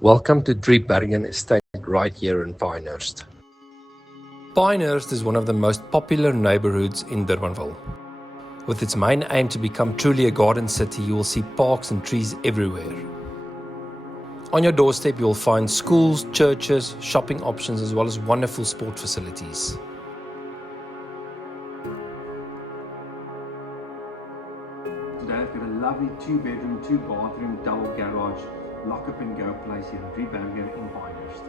Welcome to Driebergen Estate right here in Pinehurst. Pinehurst is one of the most popular neighborhoods in Durbanville. With its main aim to become truly a garden city, you will see parks and trees everywhere. On your doorstep, you will find schools, churches, shopping options, as well as wonderful sport facilities. Today I've got a lovely 2-bedroom, 2-bathroom, double garage, lock up and go place here in Driebergen in Pinehurst.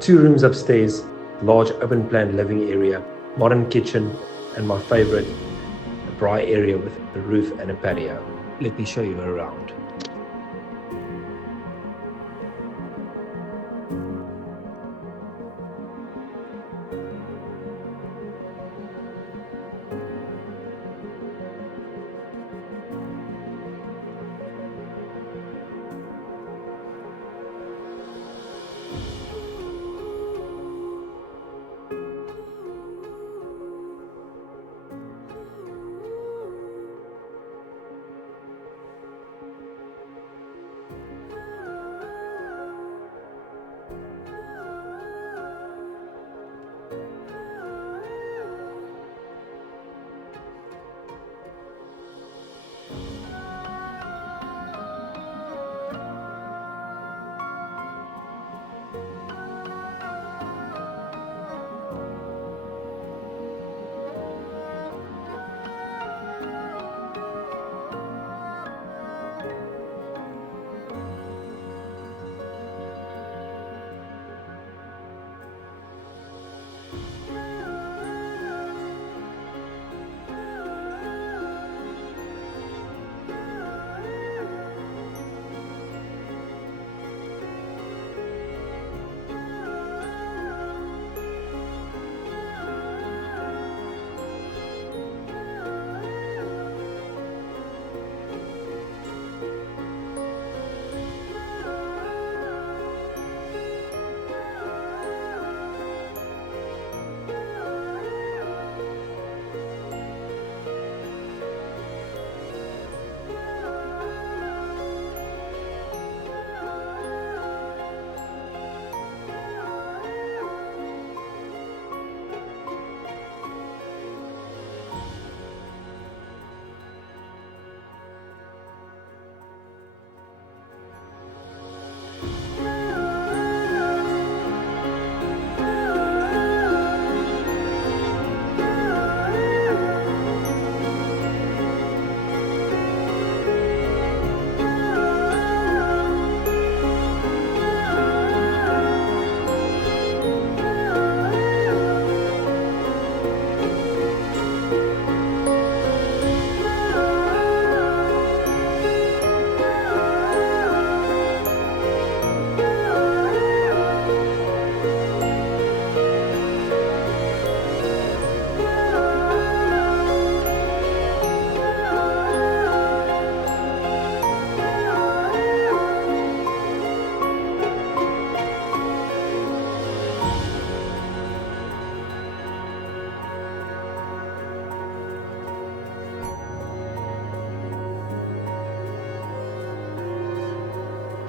Two rooms upstairs, large open plan living area, modern kitchen, and my favorite, a dry area with a roof and a patio. Let me show you around.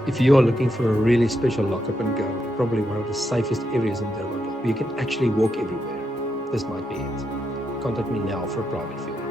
If you are looking for a really special lock-up and go, probably one of the safest areas in Durbanville, where you can actually walk everywhere, this might be it. Contact me now for a private viewing.